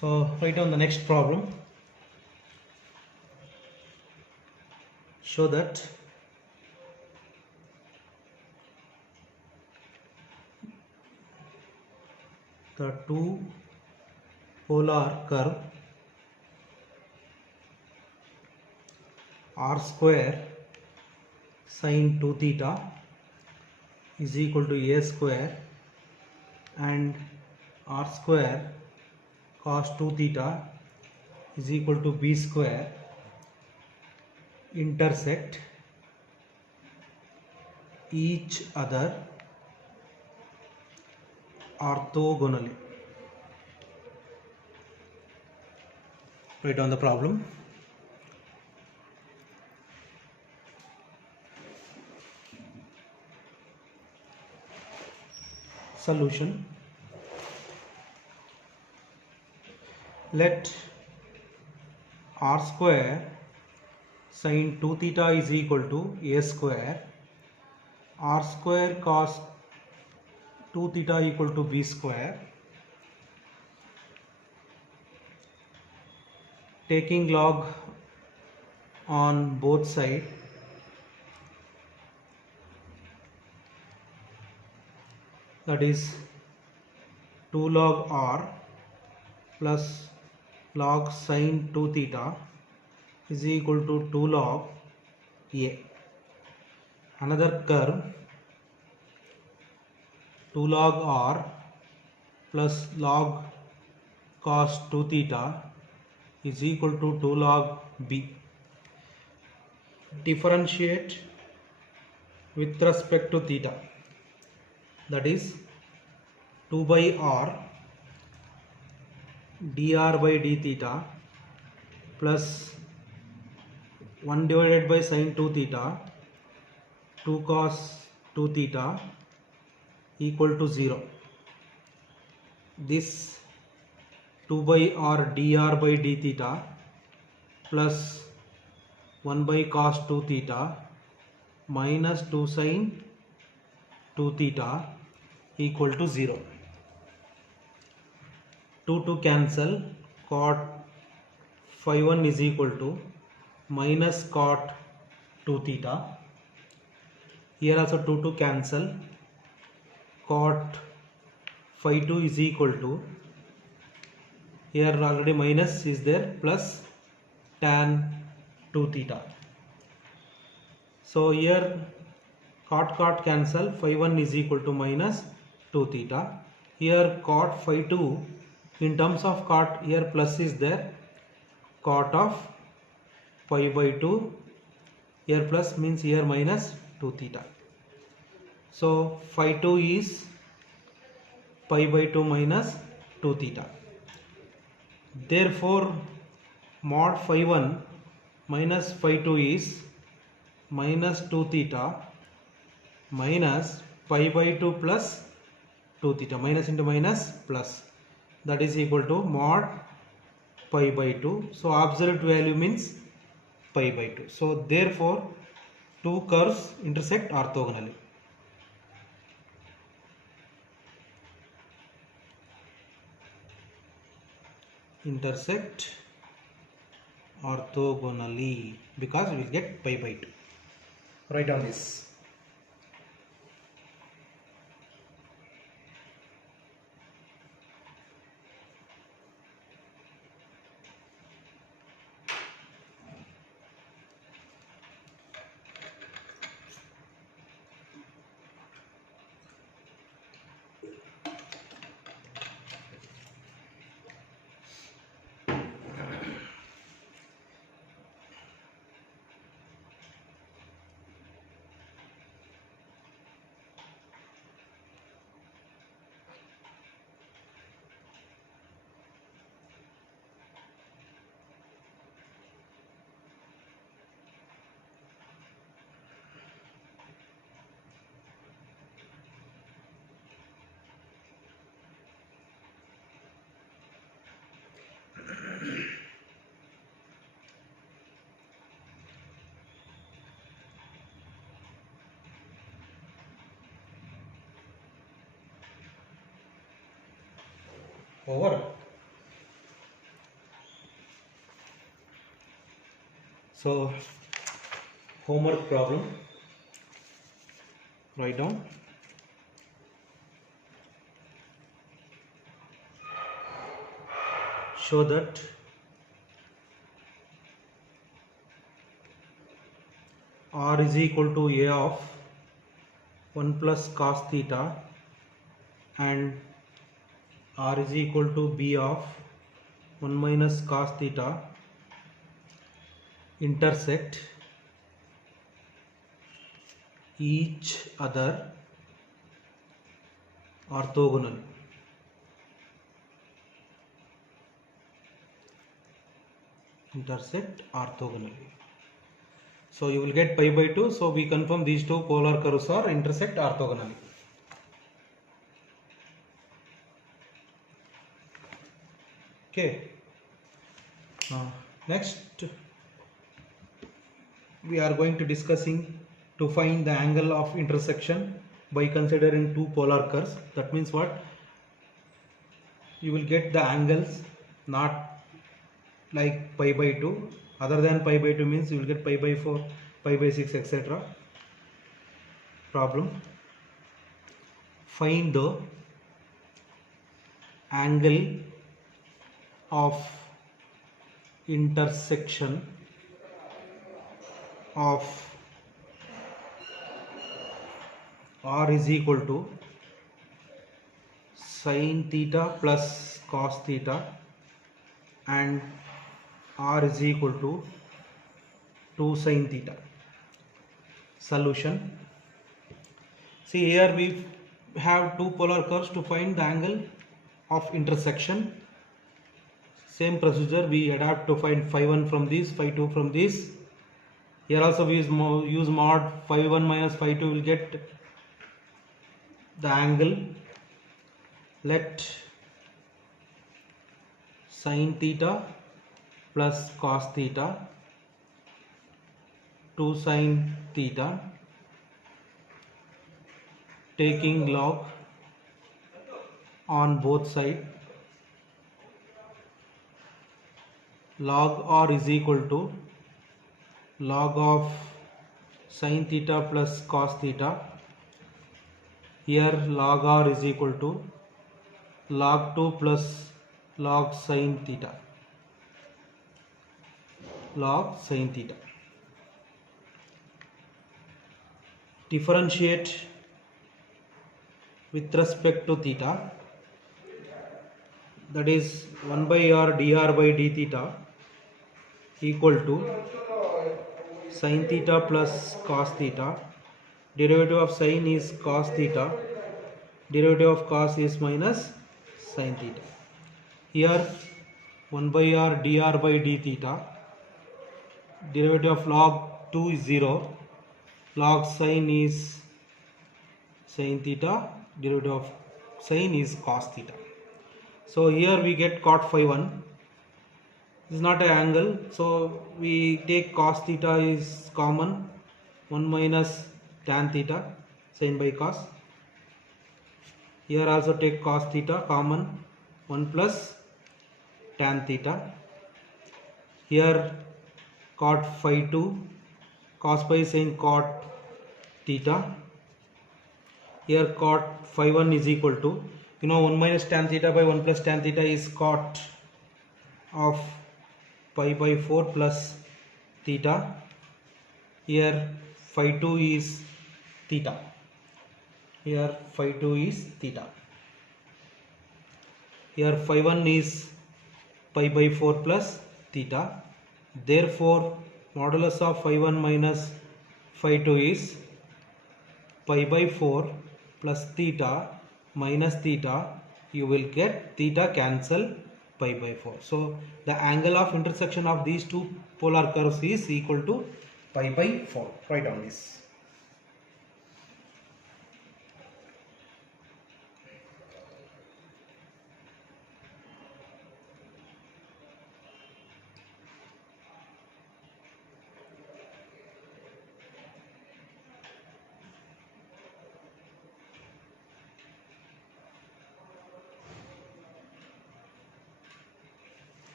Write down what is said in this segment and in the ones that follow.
So write down the next problem. Show that the two polar curve r square sine 2 theta is equal to a square and r square cos 2 theta is equal to b square intersect each other orthogonally. Write down the problem. Solution. Let r square sin 2 theta is equal to a square, r square cos 2 theta equal to b square. Taking log on both sides, that is 2 log r plus log sin 2 theta is equal to 2 log a. Another curve 2 log r plus log cos 2 theta is equal to 2 log b. Differentiate with respect to theta, that is 2 by r dr by d theta plus 1 divided by sin 2 theta 2 cos 2 theta equal to 0. This 2 by r dr by d theta plus 1 by cos 2 theta minus 2 sin 2 theta equal to 0. 2 cancel, cot phi 1 is equal to minus cot 2 theta. Here also 2 cancel, cot phi 2 is equal to, here already minus is there, plus tan 2 theta. So here cot cancel, phi 1 is equal to minus 2 theta. Here cot phi 2, in terms of cot, here plus is there, cot of pi by 2, here plus means here minus 2 theta. So phi 2 is pi by 2 minus 2 theta. Therefore mod phi 1 minus phi 2 is minus 2 theta minus pi by 2 plus 2 theta, minus into minus plus, that is equal to mod pi by 2. So absolute value means pi by 2. So therefore two curves intersect orthogonally. Intersect orthogonally because we will get pi by 2. Write down this. Over. So homework problem, write down. Show that r is equal to a of 1 plus cos theta and r is equal to b of 1 minus cos theta intersect each other orthogonally. Intersect orthogonally. So you will get pi by 2. So we confirm these two polar curves are intersect orthogonally. Okay. Next we are going to discussing to find the angle of intersection by considering two polar curves. That means what? You will get the angles not like pi by 2, other than pi by 2 means you will get pi by 4, pi by 6, etc. Problem: find the angle of intersection of r is equal to sin theta plus cos theta and r is equal to 2 sin theta. Solution: see, here we have two polar curves. To find the angle of intersection, same procedure we adapt to find phi 1 from this, phi 2 from this. Here also we use mod phi 1 minus phi 2 will get the angle. Let sin theta plus cos theta 2 sin theta taking log on both sides. Log r is equal to log of sin theta plus cos theta. Here log r is equal to log 2 plus log sin theta. Log sin theta. Differentiate with respect to theta, that is 1 by r dr by d theta equal to sin theta plus cos theta. Derivative of sin is cos theta, derivative of cos is minus sin theta. Here 1 by r dr by d theta, derivative of log 2 is 0, log sin is sin theta, derivative of sin is cos theta. So here we get cot phi 1. This is not an angle, so we take cos theta is common, 1 minus tan theta, sin by cos. Here also take cos theta common, 1 plus tan theta. Here cot phi 2, cos by sin cot theta. Here cot phi 1 is equal to, 1 minus tan theta by 1 plus tan theta is cot of pi by 4 plus theta. Here phi 2 is theta. Here phi 2 is theta. Here phi 1 is pi by 4 plus theta. Therefore modulus of phi 1 minus phi 2 is pi by 4 plus theta minus theta. You will get theta cancel pi by 4. So the angle of intersection of these two polar curves is equal to pi by 4. Write down this.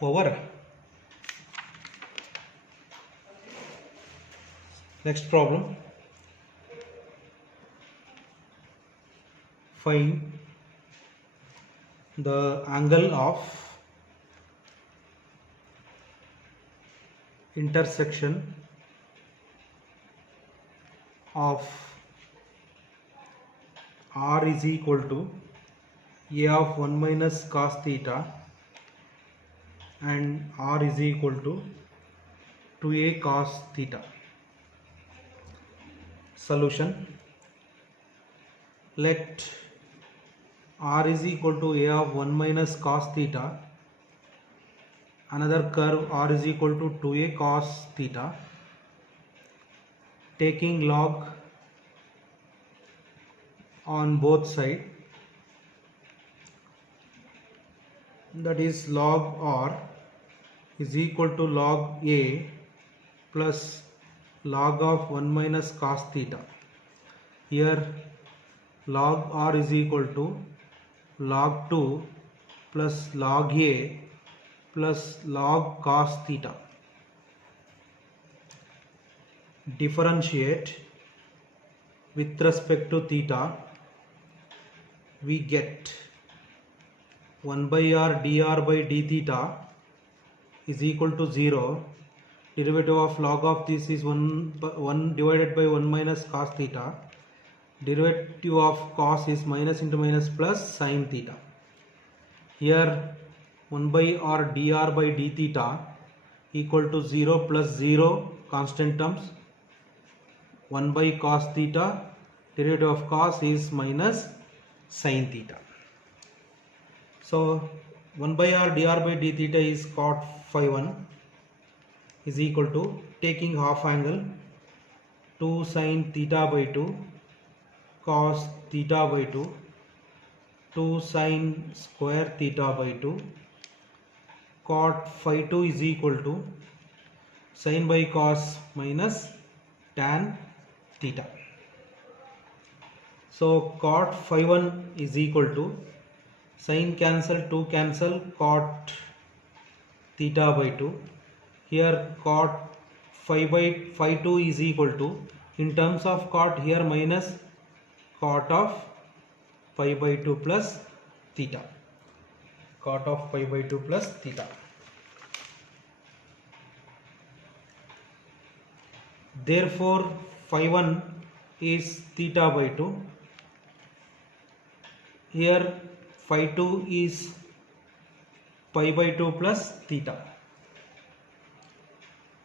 over. Next problem. Find the angle of intersection of r is equal to a of 1 minus cos theta and r is equal to 2a cos theta. Solution. Let r is equal to a of 1 minus cos theta, another curve r is equal to 2a cos theta, taking log on both sides, that is log r is equal to log a plus log of 1 minus cos theta. Here log r is equal to log 2 plus log a plus log cos theta. Differentiate with respect to theta, we get 1 by r dr by d theta is equal to 0. Derivative of log of this is 1 divided by 1 minus cos theta. Derivative of cos is minus into minus plus sin theta. Here 1 by r dr by d theta equal to 0 plus 0 constant terms. 1 by cos theta, derivative of cos is minus sin theta. So 1 by r dr by d theta is cot phi 1 is equal to, taking half angle, 2 sin theta by 2 cos theta by 2, 2 sin square theta by 2, cot phi 2 is equal to sin by cos minus tan theta. So cot phi 1 is equal to sin cancel, 2 cancel, cot theta by 2. Here cot phi 2 is equal to, in terms of cot, here minus cot of phi by 2 plus theta. Cot of phi by 2 plus theta. Therefore phi 1 is theta by 2. Here phi 2 is pi by 2 plus theta.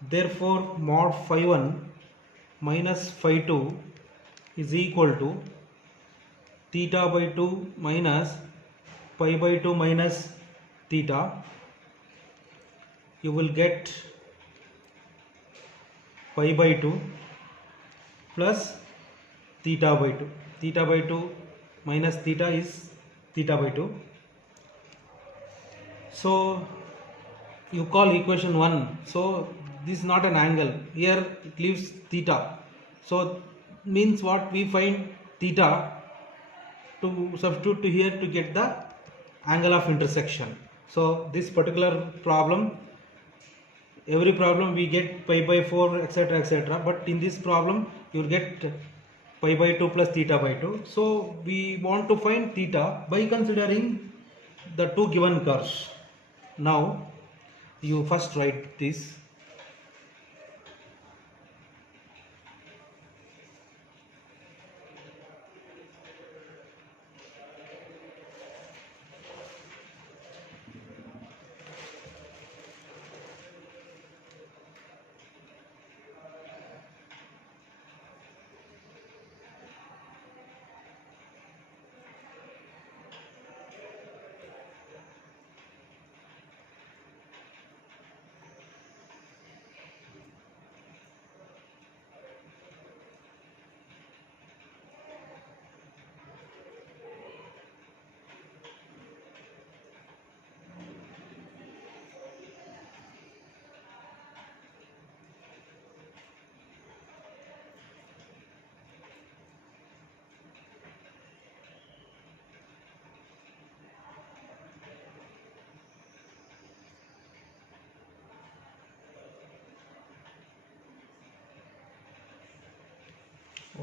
Therefore mod phi 1 minus phi 2 is equal to theta by 2 minus pi by 2 minus theta. You will get pi by 2 plus theta by 2. Theta by 2 minus theta is theta by 2. So you call equation 1. So this is not an angle. Here it leaves theta. So means what? We find theta to substitute to here to get the angle of intersection. So this particular problem, every problem we get pi by 4 etc etc, but in this problem you will get pi by 2 plus theta by 2. So we want to find theta by considering the two given curves. Now you first write this.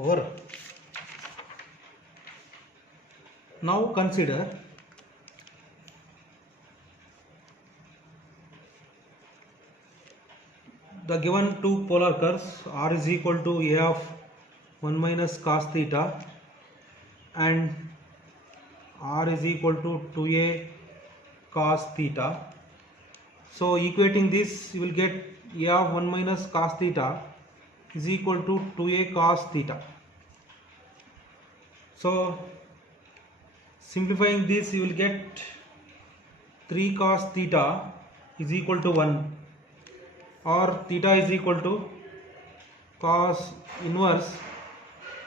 Over. Now consider the given two polar curves. R is equal to a of 1 minus cos theta and R is equal to 2a cos theta. So equating this, you will get a of 1 minus cos theta is equal to 2a cos theta. So simplifying this, you will get 3 cos theta is equal to 1, or theta is equal to cos inverse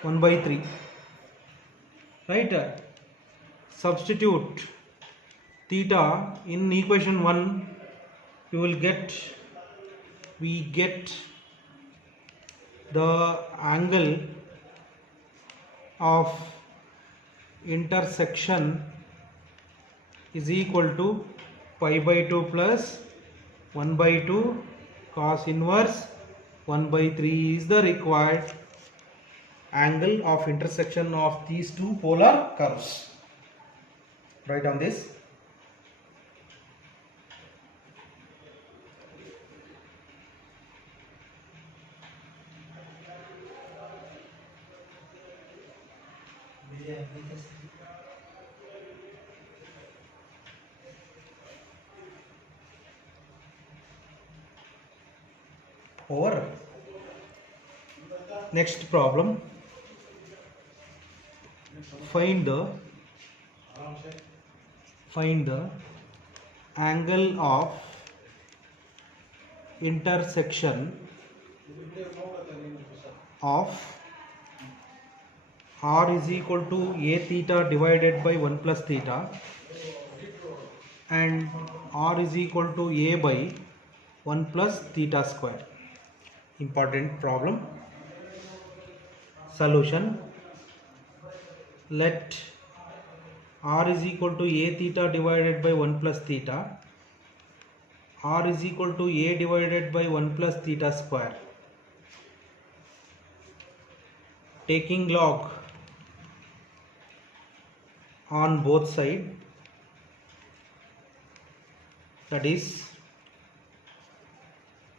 1 by 3. Right? Substitute theta in equation 1, we get the angle of intersection is equal to pi by 2 plus 1 by 2 cos inverse 1 by 3 is the required angle of intersection of these two polar curves. Write down this. Over. Next problem. Find the angle of intersection of R is equal to a theta divided by 1 plus theta and R is equal to a by 1 plus theta square. Important problem. Solution. Let R is equal to a theta divided by 1 plus theta. R is equal to a divided by 1 plus theta square. Taking log on both sides, that is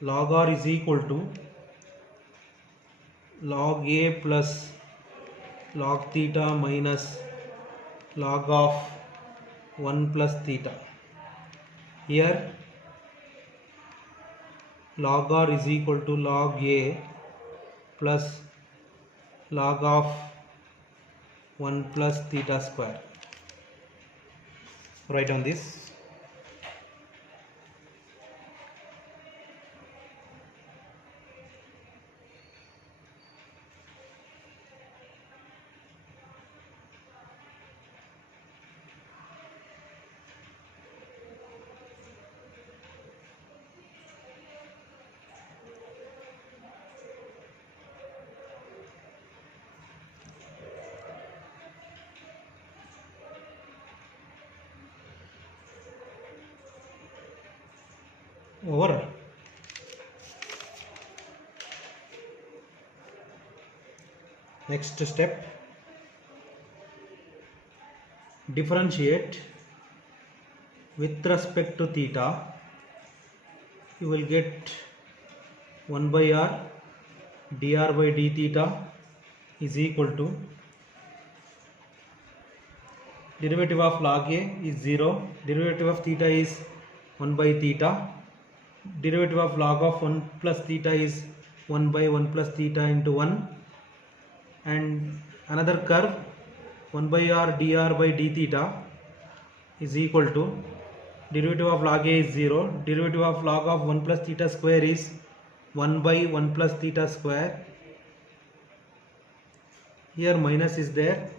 log R is equal to log A plus log theta minus log of 1 plus theta. Here log R is equal to log A plus log of 1 plus theta square. Write down this. Over. Next step, differentiate with respect to theta. You will get 1 by r dr by d theta is equal to derivative of log a is 0, derivative of theta is 1 by theta, derivative of log of 1 plus theta is 1 by 1 plus theta into 1, and another curve 1 by r dr by d theta is equal to derivative of log a is 0, derivative of log of 1 plus theta square is 1 by 1 plus theta square. Here minus is there,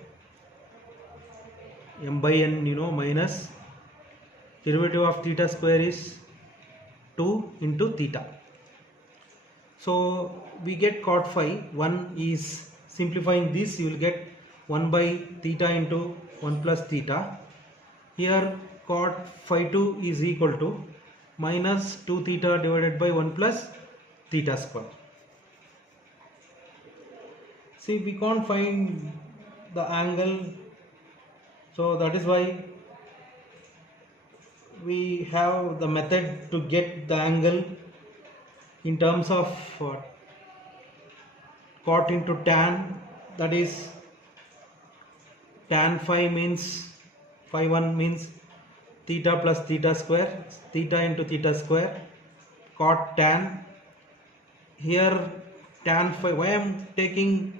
m by n, minus derivative of theta square is 2 into theta. So we get cot phi. 1 is simplifying this, you will get 1 by theta into 1 plus theta. Here cot phi 2 is equal to minus 2 theta divided by 1 plus theta square. See, we can't find the angle, so that is why we have the method to get the angle in terms of cot into tan, that is tan phi means phi 1 means theta plus theta square, theta into theta square, cot tan. Here tan phi, why I am taking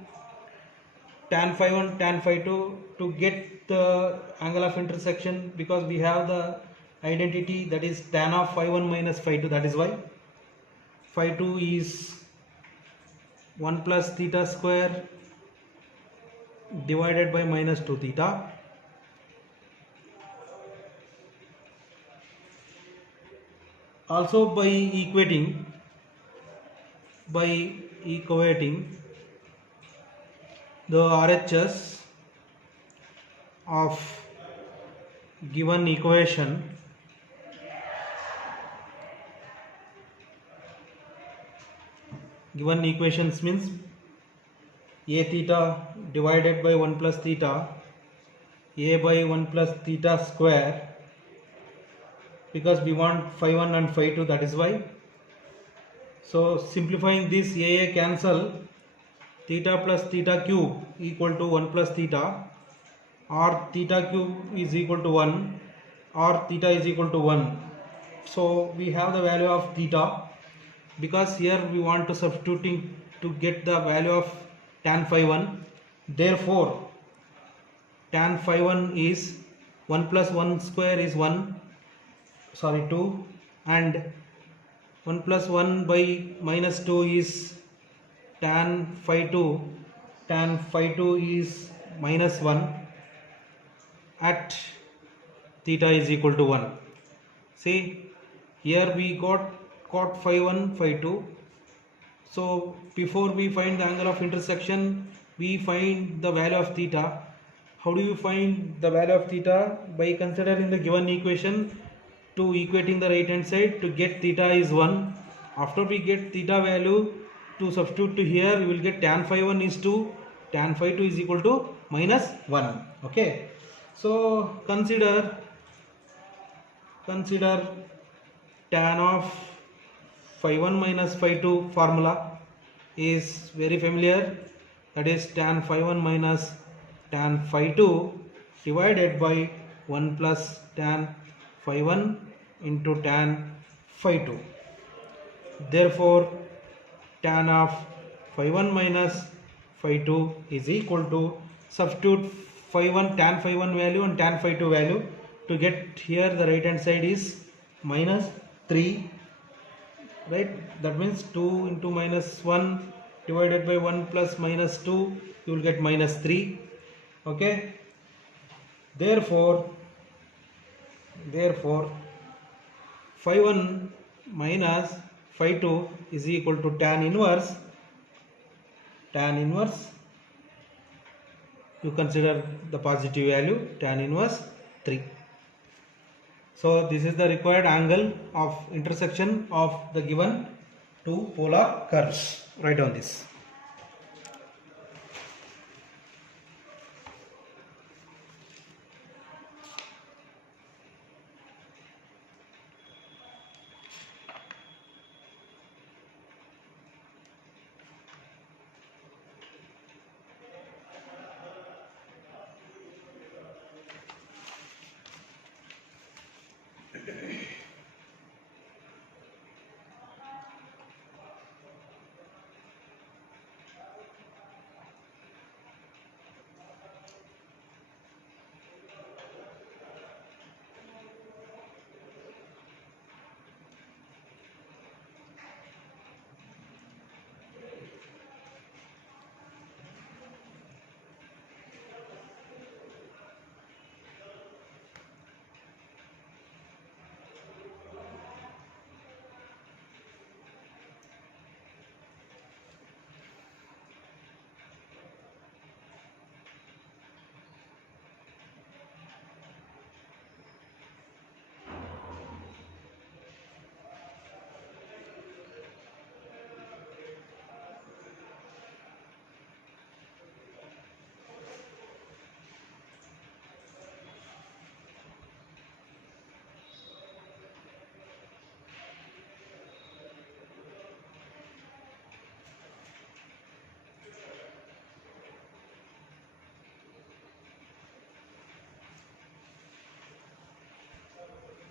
tan phi 1 tan phi 2 to get the angle of intersection, because we have the identity that is tan of phi 1 minus phi 2, that is why phi 2 is 1 plus theta square divided by minus 2 theta. Also by equating the RHS of given equation, given equations means a theta divided by 1 plus theta, a by 1 plus theta square, because we want phi 1 and phi 2, that is why. So simplifying this, a cancel, theta plus theta cube equal to 1 plus theta, or theta cube is equal to 1, or theta is equal to 1. So we have the value of theta, because here we want to substituting to get the value of tan phi 1. Therefore tan phi 1 is 1 plus 1 square is 2, and 1 plus 1 by minus 2 is tan phi 2. Tan phi 2 is minus 1 at theta is equal to 1. See, here we got cot phi 1 phi 2. So before we find the angle of intersection, we find the value of theta. How do you find the value of theta? By considering the given equation to equating the right hand side to get theta is 1. After we get theta value, to substitute to here, we will get tan phi 1 is 2, tan phi 2 is equal to minus 1. Okay, so consider tan of phi 1 minus phi 2 formula is very familiar, that is tan phi 1 minus tan phi 2 divided by 1 plus tan phi 1 into tan phi 2. Therefore tan of phi 1 minus phi 2 is equal to, substitute phi 1 tan phi 1 value and tan phi 2 value to get here the right hand side is minus 3, right? That means 2 into minus 1 divided by 1 plus minus 2, you will get minus 3. Okay, therefore phi 1 minus phi 2 is equal to tan inverse, you consider the positive value, tan inverse 3. So this is the required angle of intersection of the given two polar curves. Write down this.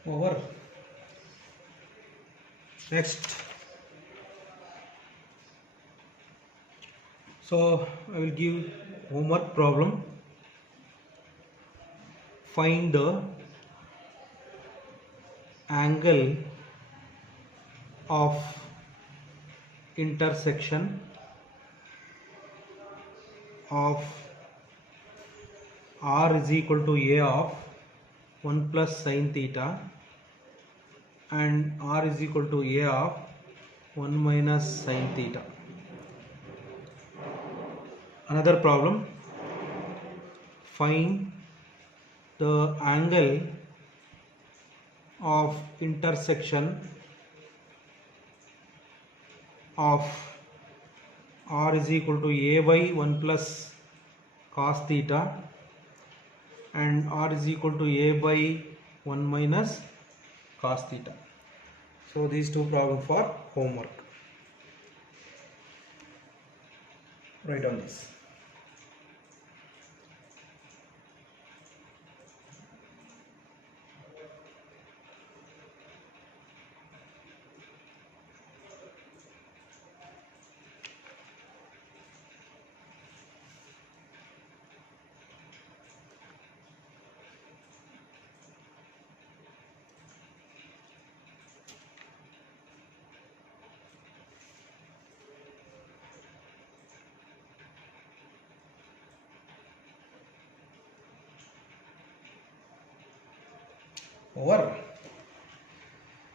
over. Next, so I will give homework problem. Find the angle of intersection of r is equal to a of 1 plus sin theta and r is equal to a of 1 minus sin theta. Another problem, find the angle of intersection of r is equal to a by 1 plus cos theta and r is equal to a by 1 minus cos theta. So these two problems for homework. Write down this. Over.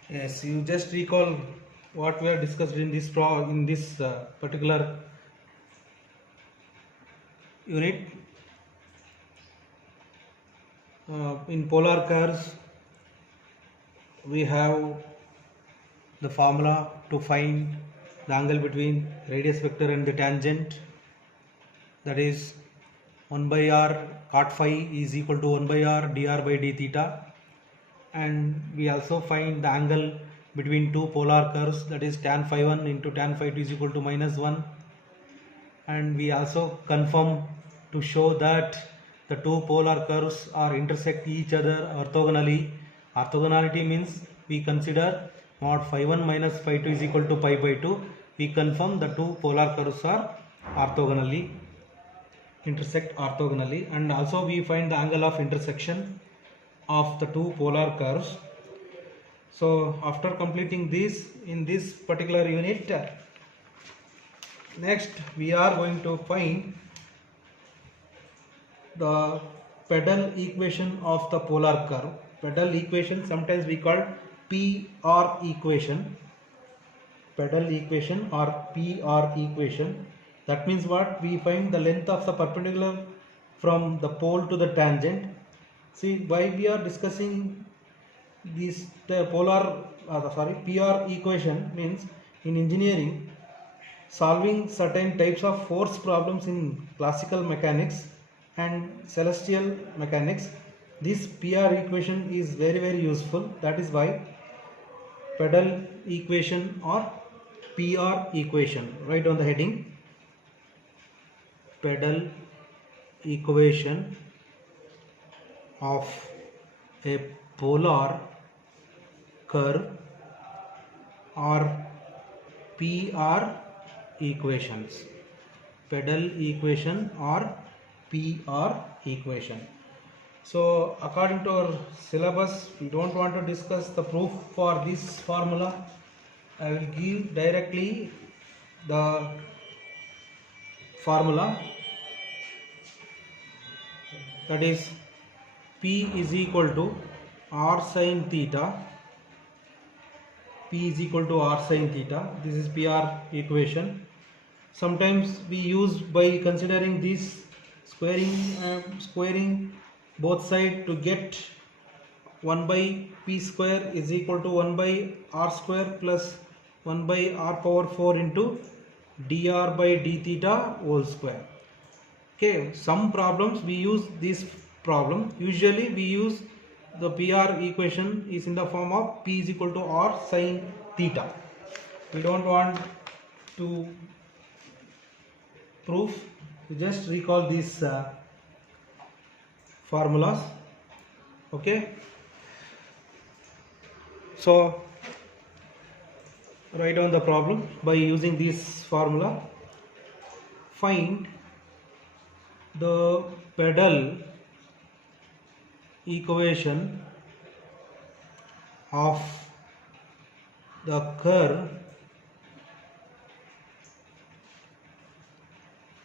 Yes, you just recall what we have discussed in this particular unit. In polar curves, we have the formula to find the angle between radius vector and the tangent, that is 1 by r cot phi is equal to 1 by r dr by d theta, and we also find the angle between two polar curves, that is tan phi 1 into tan phi 2 is equal to -1, and we also confirm to show that the two polar curves are intersect each other orthogonally. Orthogonality means we consider mod phi 1 minus phi 2 is equal to pi by 2. We confirm the two polar curves are orthogonally, intersect orthogonally, and also we find the angle of intersection of the two polar curves. So after completing this in this particular unit, next we are going to find the pedal equation of the polar curve. Pedal equation, sometimes we call PR equation. Pedal equation or PR equation. That means what? We find the length of the perpendicular from the pole to the tangent. See, why we are discussing this PR equation means in engineering, solving certain types of force problems in classical mechanics and celestial mechanics, this PR equation is very useful. That is why pedal equation or PR equation. Write on the heading, pedal equation of a polar curve or PR equations. Pedal equation or PR equation. So according to our syllabus, we don't want to discuss the proof for this formula. I will give directly the formula, that is P is equal to r sin theta. P is equal to r sin theta. This is PR equation. Sometimes we use by considering this squaring both sides to get 1 by p square is equal to 1 by r square plus 1 by r power 4 into dr by d theta whole square. Okay, some problems we use this problem. Usually we use the PR equation is in the form of P is equal to r sin theta. We don't want to prove, we just recall these formulas. Okay, So write down the problem by using this formula. Find the pedal equation of the curve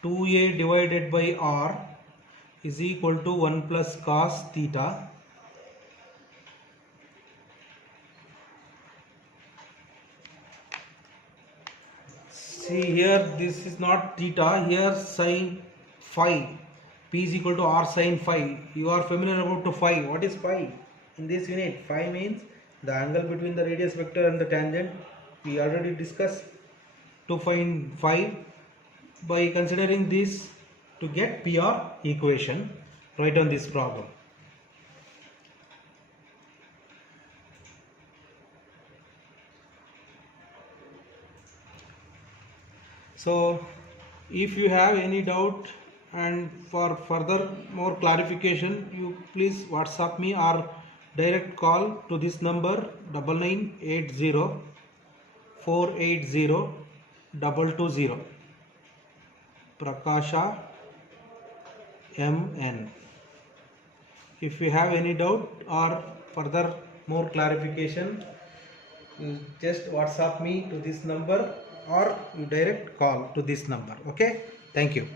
2a divided by r is equal to 1 plus cos theta See here, this is not theta, here sin phi. P is equal to r sin phi. You are familiar about to phi. What is phi? In this unit, phi means the angle between the radius vector and the tangent. We already discussed. To find phi, by considering this to get PR equation, write on this problem. So if you have any doubt and for further more clarification, you please WhatsApp me or direct call to this number 9980 480 220. Prakasha MN. If you have any doubt or further more clarification, you just WhatsApp me to this number or you direct call to this number. Okay, thank you.